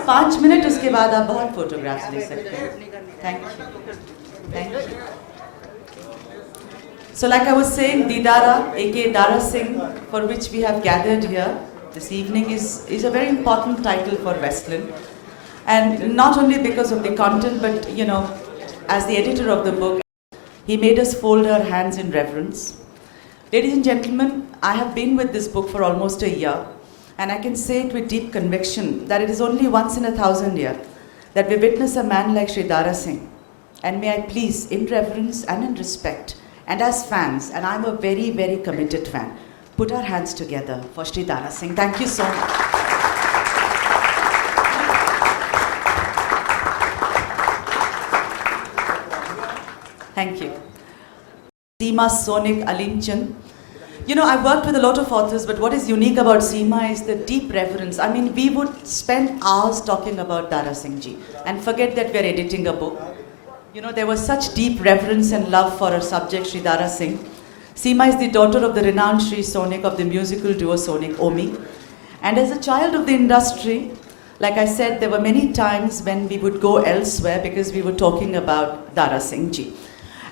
बस 5 मिनट, उसके बाद आप बहुत फोटोग्राफ्स ले सकते हैं. Thank you. So like I was saying, Didara, aka Dara Singh, for which we have gathered here this evening is a very important title for Westland. And not only because of the content, but as the editor of the book, he made us fold our hands in reverence. Ladies and gentlemen, I have been with this book for almost a year, and I can say it with deep conviction that it is only once in 1,000 years that we witness a man like Sri Dara Singh. And may I please, in reverence and in respect, and as fans, and I'm a very, very committed fan, put our hands together for Sri Dara Singh. Thank you so much. Thank you. Seema Sonik Alimchan. I've worked with a lot of authors, but what is unique about Seema is the deep reverence. I mean, we would spend hours talking about Dara Singh ji and forget that we're editing a book. There was such deep reverence and love for her subject, Sri Dara Singh. Seema is the daughter of the renowned Sri Sonik of the musical duo Sonik Omi. And as a child of the industry, like I said, there were many times when we would go elsewhere because we were talking about Dara Singh ji.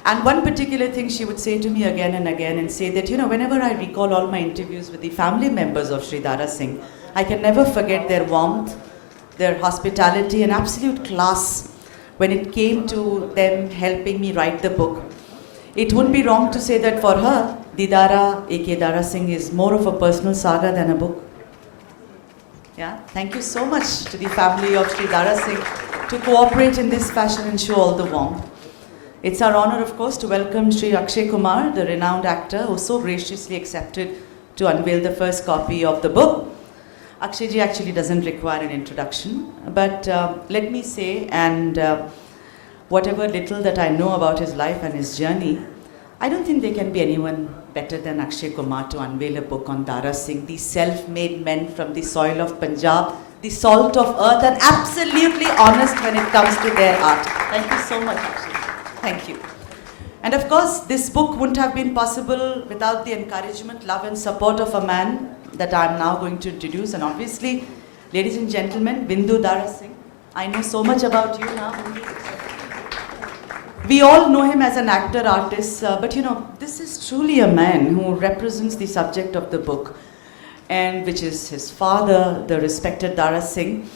And one particular thing she would say to me again and again and say that, whenever I recall all my interviews with the family members of Sri Dara Singh, I can never forget their warmth, their hospitality and absolute class when it came to them helping me write the book. It wouldn't be wrong to say that for her, Didara, aka Dara Singh, is more of a personal saga than a book. Yeah, thank you so much to the family of Sri Dara Singh to cooperate in this fashion and show all the warmth. It's our honor, of course, to welcome Sri Akshay Kumar, the renowned actor who so graciously accepted to unveil the first copy of the book. Akshay ji actually doesn't require an introduction, but let me say, and whatever little that I know about his life and his journey, I don't think there can be anyone better than Akshay Kumar to unveil a book on Dara Singh, the self-made men from the soil of Punjab, the salt of earth, and absolutely honest when it comes to their art. Thank you so much, Akshay. Thank you. And of course, this book wouldn't have been possible without the encouragement, love and support of a man that I'm now going to introduce. And obviously, ladies and gentlemen, Bindu Dara Singh. I know so much about you now, Bindu. We all know him as an actor, artist, but this is truly a man who represents the subject of the book, and which is his father, the respected Dara Singh.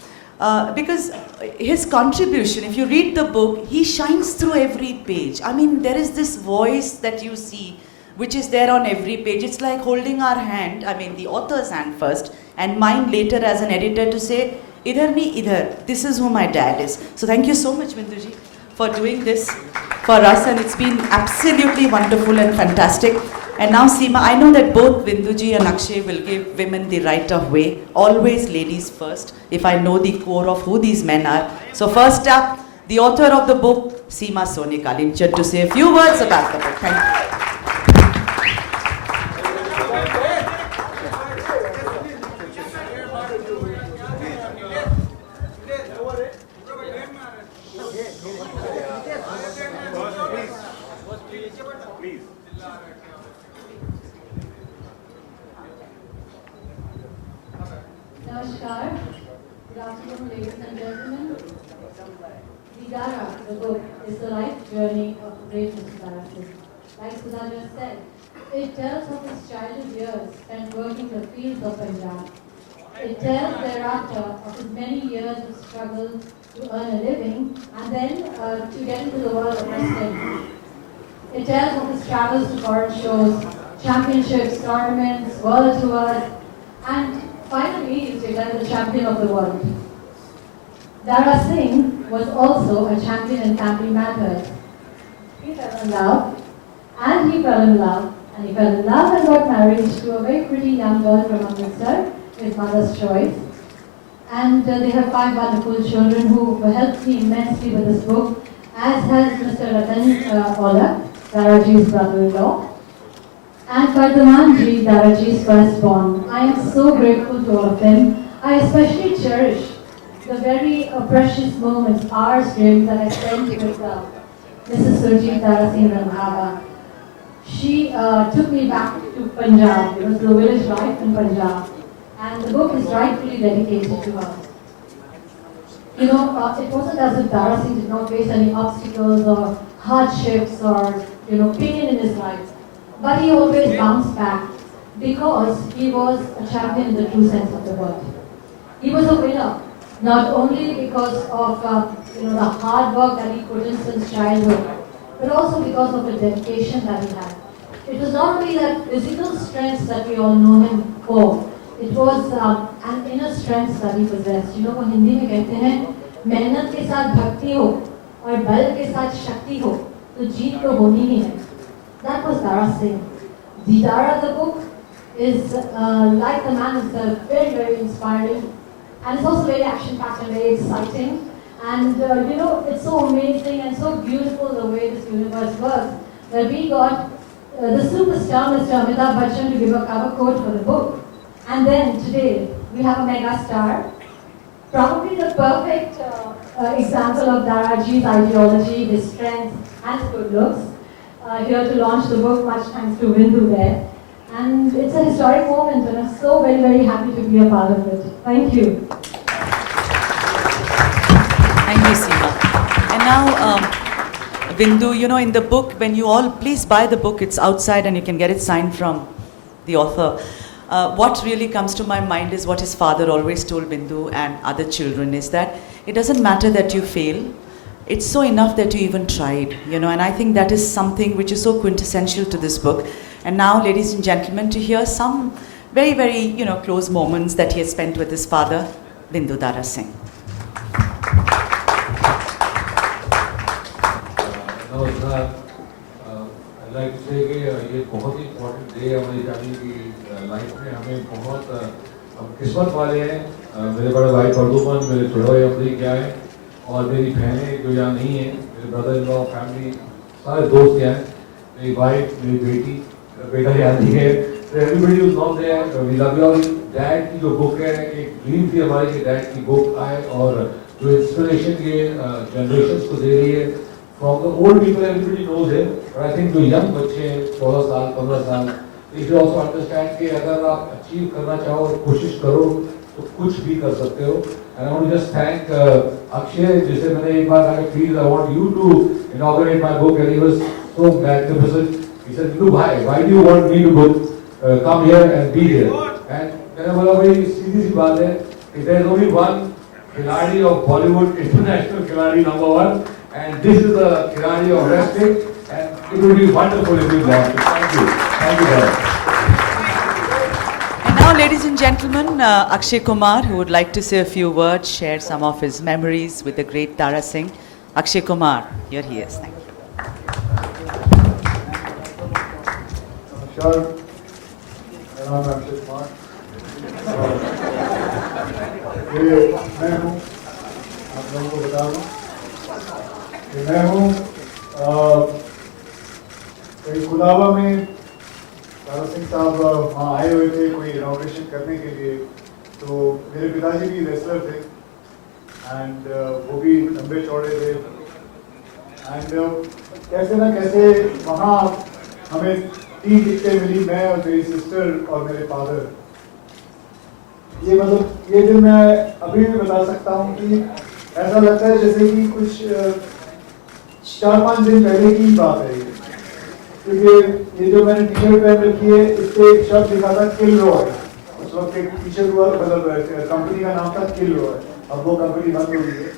Because his contribution, if you read the book, he shines through every page. I mean, there is this voice that you see, which is there on every page. It's like holding our hand, I mean the author's hand first, and mine later as an editor to say, idhar nahi idhar, this is who my dad is. So thank you so much, Binduji, for doing this for us, and it's been absolutely wonderful and fantastic. And now Seema, I know that both Binduji and Akshay will give women the right of way. Always ladies first, if I know the core of who these men are. So first up, the author of the book, Seema Sonik Alimchan, to say a few words about the book. Thank you. Namaskar. Good afternoon, ladies and gentlemen. Didara, the book, is the life journey of the great Mr. Dara Singh. Like Sudha just said, it tells of his childhood years spent working the fields of Punjab. It tells thereafter of his many years of struggle to earn a living and then to get into the world of wrestling. It tells of his travels to foreign shows, championships, tournaments, world tours, and finally, he is declared the champion of the world. Dara Singh was also a champion in family matters. He fell in love, and he fell in love, and he fell in love and got married to a very pretty young girl from Amritsar, his mother's choice. And they have 5 wonderful children who helped me immensely with this book, as has Mr. Ratan Ola, Daraji's brother-in-law. And Kardamanji, Daraji's firstborn. I am so grateful to all of them. I especially cherish the very precious moments, hours during that I spent with Mrs. Surjit Dara Singh Randhawa. She took me back to Punjab. It was the village life in Punjab. And the book is rightfully dedicated to her. It wasn't as if Dara Singh did not face any obstacles or hardships or, pain in his life. But he always bounced back because he was a champion in the true sense of the word. He was a winner, not only because of, the hard work that he put in since childhood, but also because of the dedication that he had. It was not only that physical strength that we all know him for, it was an inner strength that he possessed. वो हिंदी में कहते हैं मेहनत के साथ भक्ति हो और बल के साथ शक्ति हो तो जीत तो होनी ही है. That was Dara Singh. The Dara, the book, is like the man himself, very, very inspiring. And it's also very action-packed and very exciting. And it's so amazing and so beautiful the way this universe works that we got the superstar, Mr. Amitabh Bachchan, to give a cover quote for the book. And then today, we have a mega star, probably the perfect example of Daraji's ideology, his strength, and his good looks. Here to launch the book, much thanks to Bindu there. And it's a historic moment, and I'm so very, very happy to be a part of it. Thank you. Thank you, Seema. And now, Bindu, in the book, when you all, please buy the book, it's outside and you can get it signed from the author. What really comes to my mind is what his father always told Bindu and other children is that it doesn't matter that you fail. It's so enough that you even tried, and I think that is something which is so quintessential to this book. And now, ladies and gentlemen, to hear some very, very, close moments that he has spent with his father, Bindu Dara Singh. नमस्कार. I'd like to say कि ये बहुत ही important day है हमारी family की life में. हमें बहुत हम किस्मत वाले हैं. मेरे बड़े भाई प्रदुमन, मेरे छोटे भाई अमरीक आए और मेरी बहनें जो यहाँ नहीं है, मेरे ब्रदर इन लॉ, फैमिली, सारे दोस्त यहाँ हैं. मेरी वाइफ, मेरी बेटी, बेटा यहाँ नहीं है. Everybody who's not there, we love you all. Dad की जो बुक है, एक ड्रीम थी हमारी कि डैड की बुक आए और जो इंस्पिरेशन ये जनरेशंस को दे रही है. From the old people, everybody knows him, but I think जो young बच्चे 16 साल, 15 साल, you should also understand कि अगर आप achieve करना चाहो और कोशिश करो तो कुछ भी कर सकते हो. And I want to just thank Akshay, जिसे मैंने एक बार कहा please I want you to inaugurate my book, and he was so magnificent. He said, why do you want me to come here and be here? And मैंने बोला भाई सीधी सी बात है कि there is only one खिलाड़ी of Bollywood, international खिलाड़ी number 1. And this is the Kirani of wrestling, and it will be wonderful if you watch it. Thank you. Thank you, brother. And now, ladies and gentlemen, Akshay Kumar, who would like to say a few words, share some of his memories with the great Dara Singh. Akshay Kumar, here he is. Thank you. Namaskar. मेरा नाम अक्षय कुमार. ये मैं हूँ. आप लोगों को बता दूँ कि मैं हूँ कहीं कुलाबा में. दारा सिंह साहब वहाँ आए हुए थे कोई इनॉग्रेशन करने के लिए. तो मेरे पिताजी भी रेसलर थे एंड वो भी लंबे चौड़े थे. एंड कैसे ना कैसे वहाँ हमें 3 टिकटें मिली, मैं और मेरी सिस्टर और मेरे फादर. ये दिन मैं अभी भी बता सकता हूँ कि ऐसा लगता है जैसे कि कुछ 4-5 दिन पहले की बात है ये. क्योंकि ये जो मैंने टी शर्ट पहन रखी है इस पे एक शब्द लिखा था किल रॉय. उस वक्त एक टी शर्ट हुआ बदल रहा है, कंपनी का नाम था किल रॉय. अब वो कंपनी बंद हो गई है.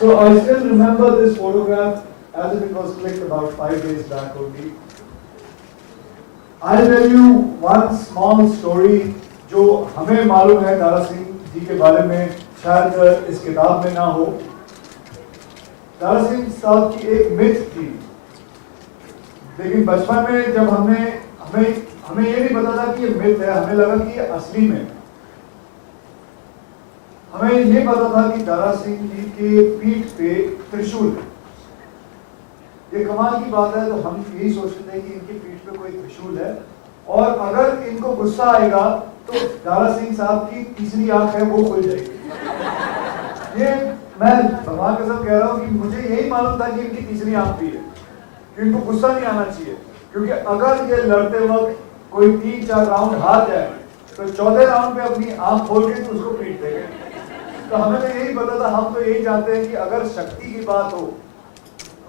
So I still remember this photograph as if it was clicked about 5 days back only. I'll tell you one small story जो हमें मालूम है दारा सिंह जी के बारे में, शायद इस किताब में ना हो. दारा सिंह साहब की एक मिथ थी, लेकिन बचपन में जब हमें ये नहीं पता था कि ये मिथ है, हमें लगा कि ये असली में. हमें ये पता था कि दारा सिंह जी के पीठ पे त्रिशूल है. ये कमाल की बात है. तो हम यही सोचते थे कि इनकी पीठ पे कोई त्रिशूल है और अगर इनको गुस्सा आएगा तो दारा सिंह साहब की तीसरी आंख है वो खुल जाएगी. ये मैं भगवान कसम कह रहा हूँ कि मुझे यही मालूम था कि इनकी तीसरी आंख भी है, कि इनको गुस्सा नहीं आना चाहिए. क्योंकि अगर ये लड़ते वक्त कोई 3-4 राउंड हार जाए तो चौथे राउंड पे अपनी आंख खोल के तो उसको पीट देंगे. तो हमें तो यही पता था, हम तो यही जानते हैं कि अगर शक्ति की बात हो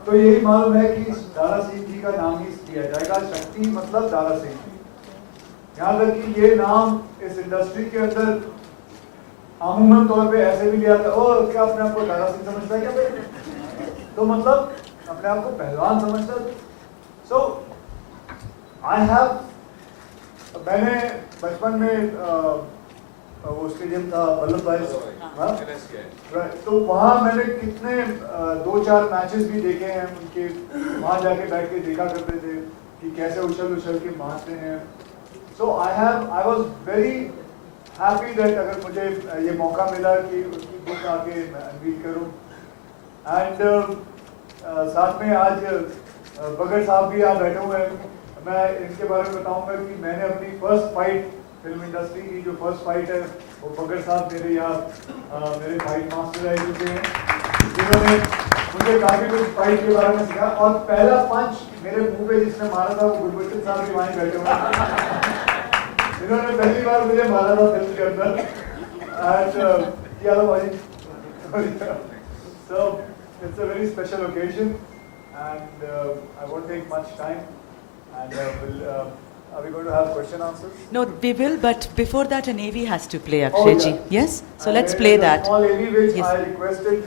तो यही मालूम है कि दारा सिंह जी का नाम ही लिया जाएगा। शक्ति मतलब दारा सिंह। यहाँ तक कि ये नाम इस इंडस्ट्री के अंदर अमूमन तौर पे ऐसे भी लिया था, ओ क्या अपने आप को दारा सिंह समझता है क्या भाई? तो मतलब अपने आप को पहलवान समझता है। सो आई हैव, मैंने बचपन में वो स्टेडियम था वल्लभ भाई, तो वहाँ मैंने कितने 2-4 मैचेस भी देखे हैं उनके। वहाँ जाके बैठ के देखा करते थे कि कैसे उछल उछल के मारते हैं। So I was very happy that अगर मुझे ये मौका मिला कि उसकी बुक आके रीड करूँ। एंड साथ में आज बगर साहब भी यहाँ बैठे हुए हैं। मैं इनके बारे में बताऊंगा कि मैंने अपनी फर्स्ट फाइट फिल्म इंडस्ट्री की जो फर्स्ट फाइट है वो बगर साहब मेरे यहाँ मेरे फाइट मास्टर रह चुके हैं, जिन्होंने मुझे काफी कुछ फाइट के बारे में सिखाया। और पहला पंच मेरे मुंह पे जिसने मारा था वो गुरबचन साहब भी वहीं बैठे हुए हैं, जिन्होंने पहली बार मुझे मारा था फिल्म के अंदर। So it's a very special occasion and I won't take much time and are we going to have question answers? No, we will, but before that an AV has to play, Oh, Akshay ji. yeah. Yes? So And let's there play is a that. small AV which Yes. I requested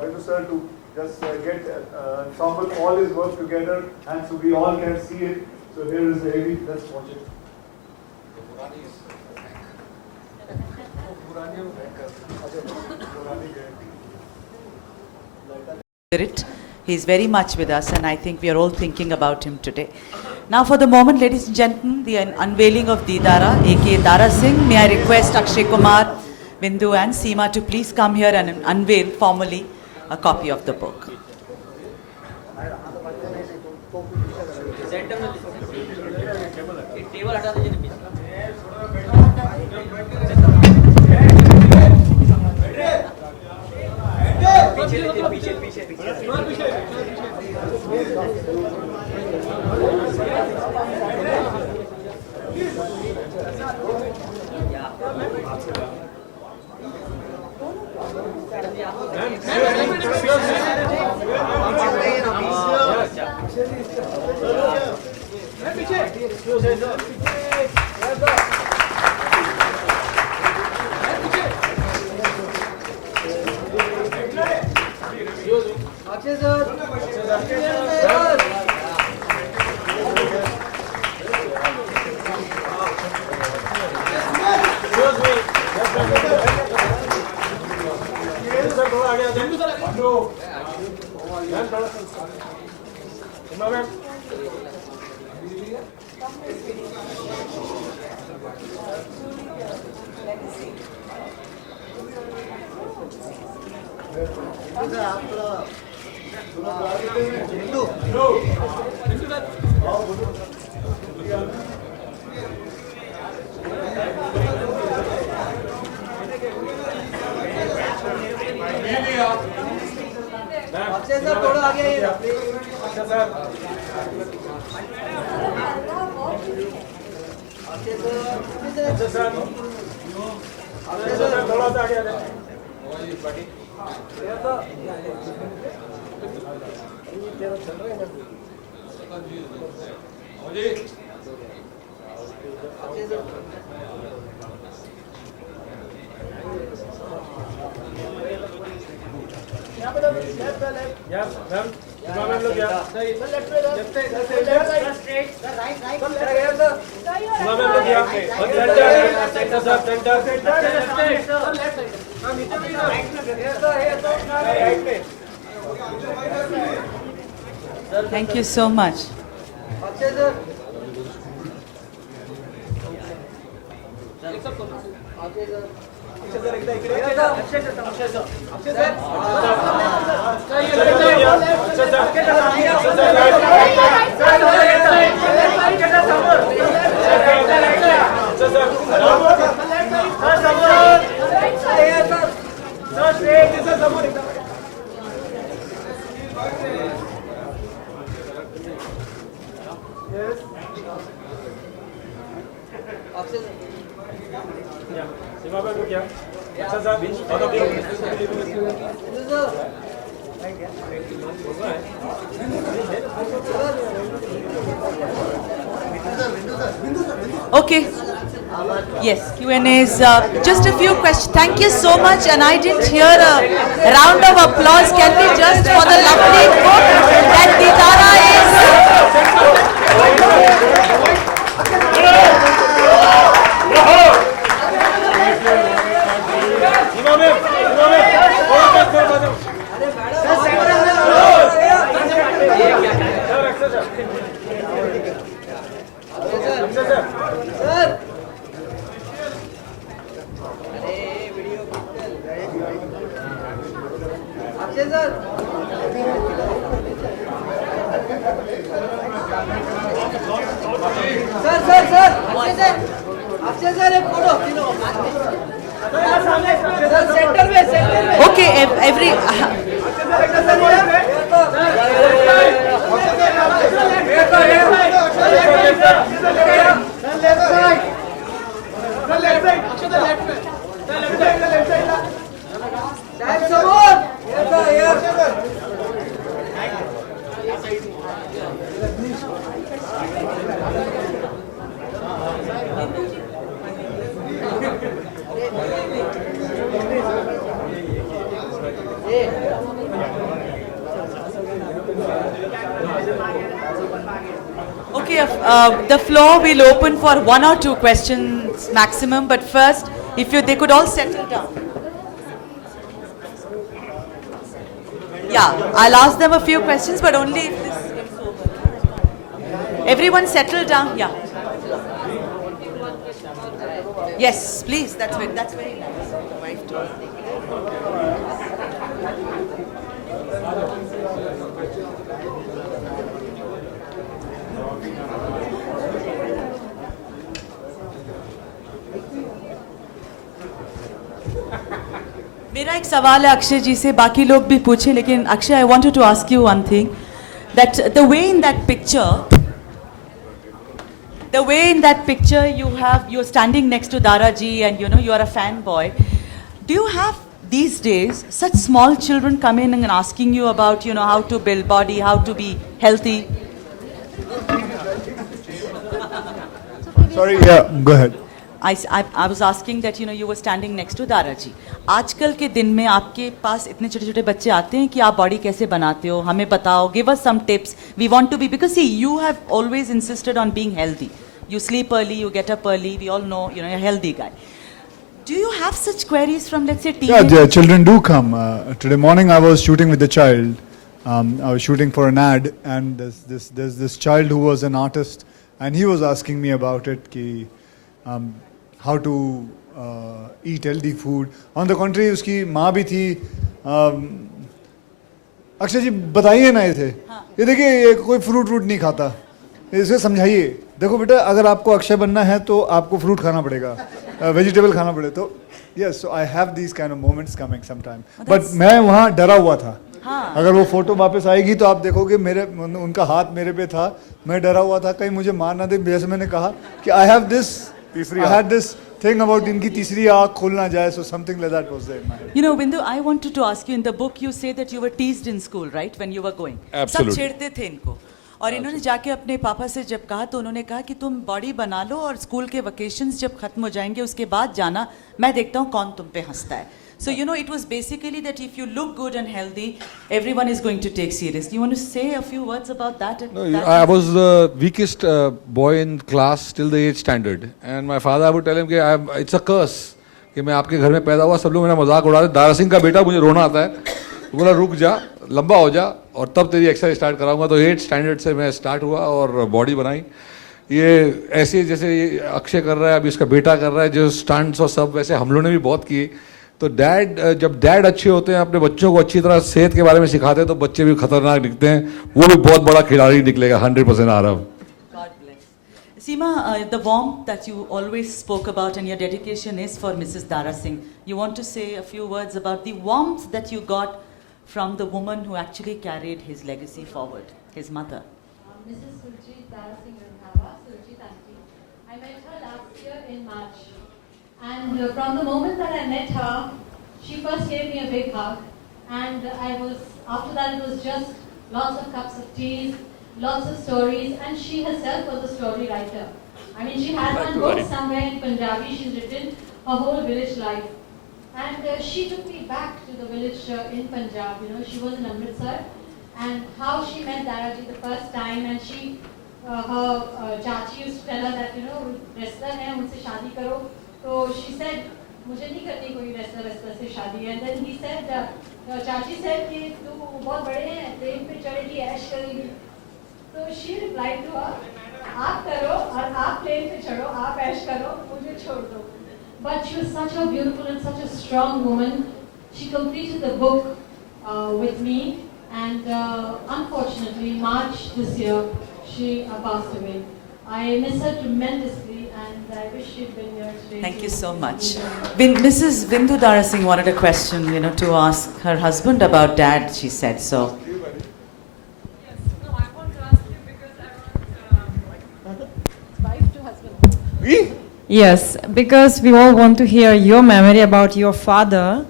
Venu sir to just get ensemble all his work together and so we all can see it. So here is the AV, let's watch it. Spirit. He is very much with us and I think we are all thinking about him today. Now for the moment, ladies and gentlemen, the unveiling of Didara, aka Dara Singh. May I request Akshay Kumar, Bindu and Seema to please come here and unveil formally a copy of the book. Akshay sir थोड़ा आगे आइए। Akshay sir थोड़ा सा आगे आ जाए। Thank you so much. सीमा पे रुक गया अच्छा साहब out of Okay. Yes, Q&A is just a few questions. Thank you so much. And I didn't hear a round of applause. Can we just for the lovely book that Ditara सीमा में Okay, every. Okay, the floor will open for 1 or 2 questions maximum, but first, if they could all settle down. Yeah, I'll ask them a few questions, but only if this is over. Everyone settle down, yeah. Yes, please, that's very nice. Wife too. मेरा एक सवाल है अक्षय जी से बाकी लोग भी पूछे लेकिन Akshay I wanted to ask you one thing that the way in that picture you are standing next to Dara ji and you are a fanboy. Do you have these days such small children come in and asking you about how to build body, how to be healthy? Sorry, yeah, go ahead. I was asking that you were standing next to Dara ji. आजकल के दिन में आपके पास इतने छोटे छोटे बच्चे आते हैं कि आप बॉडी कैसे बनाते हो हमें बताओ, give us some tips. We want to be, because see you have always insisted on being healthy. You sleep early, you get up early. We all know you're a healthy guy. Do you have such queries from, let's say, teenagers? Yeah, the children do come. Today morning I was shooting with the child. I was shooting for an ad, and there's this child who was an artist, and he was asking me about it, how to eat healthy food. On the contrary, उसकी माँ भी थी. अक्षय जी बताइए ना इसे. ये देखिए ये कोई फ्रूट नहीं खाता. इसे समझाइए. देखो बेटा अगर आपको अक्षय बनना है तो आपको फ्रूट खाना पड़ेगा, वेजिटेबल खाना पड़ेगा. तो yes, so I have these kind of moments coming sometime. But मैं वहाँ डरा हुआ था. अगर वो फोटो वापस आएगी तो आप देखोगे उनका हाथ मेरे पे था, मैं डरा हुआ था कहीं मुझे मार ना दे. जैसे मैंने कहा कि I had this thing about इनकी तीसरी आँख खुल ना जाए, so something like that was there in my head. Bindu, I wanted to ask you, in the book you say that you were teased in school, right, when you were going? Absolutely. सब छेड़ते थे इनको. और इन्होंने जाके अपने पापा से जब कहा तो उन्होंने कहा कि तुम बॉडी बना लो और स्कूल के वेकेशंस जब खत्म हो जाएंगे उसके बाद जाना, मैं देखता हूँ कौन तुम पे हंसता है. So it was basically that if you look good and healthy, everyone is going to take seriously. You want to say a few words about that? No, I was the weakest boy in class till the 8th standard, and my father would tell him कि it's a curse कि मैं आपके घर में पैदा हुआ, सब लोग मेरा मजाक उड़ा रहे. दारा सिंह का बेटा, मुझे रोना आता है. बोला रुक जा, लंबा हो जा और तब तेरी एक्सरसाइज स्टार्ट कराऊंगा. तो 8th स्टैंडर्ड से मैं स्टार्ट हुआ और बॉडी बनाई. ये ऐसे जैसे ये अक्षय कर रहा है, अभी उसका बेटा कर रहा है, जो स्टंट्स और सब वैसे हम लोगों ने भी बहुत किए. तो जब डैड अच्छे होते हैं, अपने बच्चों को अच्छी तरह सेहत के बारे में सिखाते हैं, तो बच्चे भी खतरनाक दिखते हैं. वो भी बहुत बड़ा खिलाड़ी निकलेगा, 100% आ रहा हूँ. God bless. Seema, the warmth that you always spoke about and your dedication is for Mrs. Dara Singh. You want to say a few words about the warmth that you got from the woman who actually carried his legacy forward, his mother? Mrs. Surjit Dara Singh Randhawa, Surjit Aunty. I met her last year in March. And from the moment that I met her, she first gave me a big hug. And after that it was just lots of cups of tea, lots of stories, and she herself was a story writer. I mean, she has one book somewhere in Punjabi, she's written her whole village life. And she took me back to the village in Punjab, you know, she was in Amritsar, and how she met Daraji the first time, and her chachi used to tell her that, you know, wrestler hai, unse shaadi karo. So she said, मुझे नहीं करनी कोई wrestler से शादी. And then he said, चाची said कि तू बहुत बड़े हैं, प्लेन पे चढ़ेगी, ऐश करेगी. So she replied to her, आप करो और आप प्लेन पे चढ़ो, आप ऐश करो, मुझे छोड़ दो. But she was such a beautiful and such a strong woman. She completed the book with me, and unfortunately, March this year, she passed away. I miss her tremendously, and I wish she'd been here today. Thank you so much. Mrs. Bindu Dara Singh wanted a question, you know, to ask her husband about Dad, she said so. No, I want to ask you because I want wife to husband. Yes, because we all want to hear your memory about your father.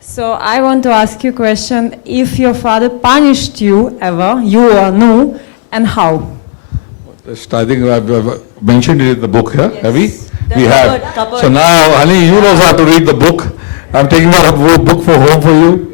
So I want to ask you a question. If your father punished you ever, you or no, and how? I think I've mentioned it in the book, yeah? Yes. Have we? The We cupboard, have. cupboard. So now, honey, you also have to read the book. I'm taking that book for home for you.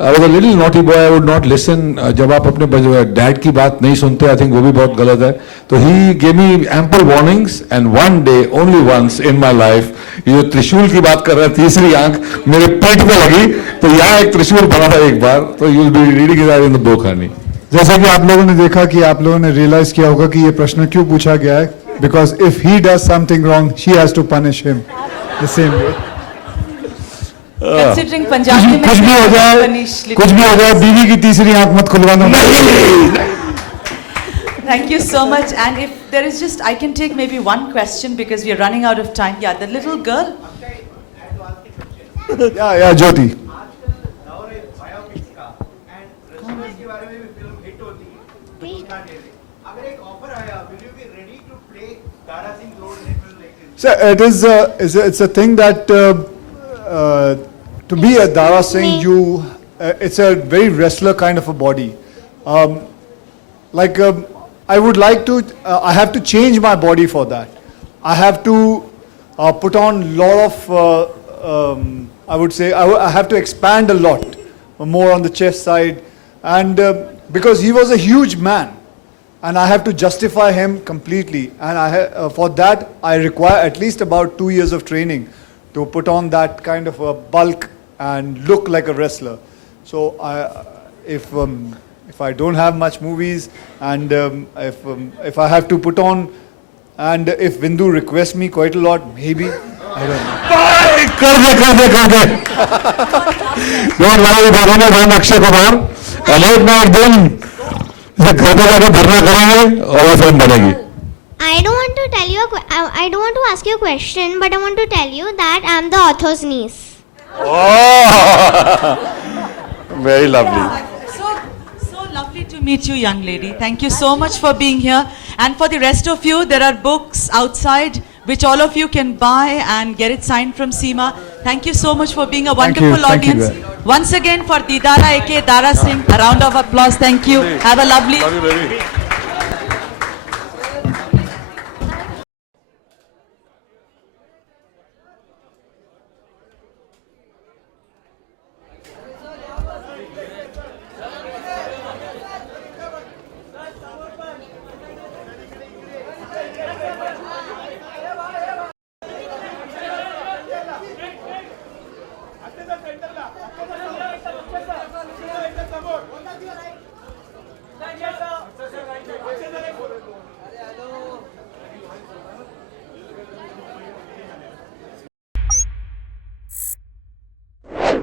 I was a little naughty boy, I would not listen. जब आप अपने dad की बात नहीं सुनते, I think वो भी बहुत गलत है. तो he gave me ample warnings, and one day, only once in my life, ये जो त्रिशूल की बात कर रहा है, तीसरी आंख मेरे पेट पे लगी, तो यहाँ एक त्रिशूल बना था एक बार, तो you'll be reading it in the book, honey. जैसा कि आप लोगों ने देखा कि आप लोगों ने रियलाइज किया होगा कि ये प्रश्न क्यों पूछा गया है, because if he does something wrong, she has to punish him the same way. Considering Punjabi में कुछ भी हो जाए, बीवी की तीसरी आंख मत खुलवाना. Thank you so much. And if there is just, I can take maybe one question because we are running out of time. Yeah, the little girl. या ज्योति. So it's a thing that to be a Dara Singh, it's a very wrestler kind of a body. I would like to, I have to change my body for that. I have to put on a lot of, I would say, I have to expand a lot more on the chest side, and because he was a huge man, and I have to justify him completely, and for that I require at least about 2 years of training to put on that kind of a bulk and look like a wrestler. So if I don't have much movies, and if I have to put on, and if Bindu requests me quite a lot, maybe, I don't know. कर दे don't worry, भगवान राम अक्षय कुमार अनेक ना एक दिन घर पे जाके धरना करेंगे और वो फिल्म बनेगी. I don't want to tell you. I don't want to ask you a question, but I want to tell you that I'm the author's niece. Oh, very lovely. So lovely to meet you, young lady. Thank you so much for being here. And for the rest of you, there are books outside which all of you can buy and get it signed from Seema. Thank you so much for being a wonderful Thank you. audience. Once again for Didara A.K. Dara Singh, a round of applause. Thank you. Have a lovely. Love you, baby.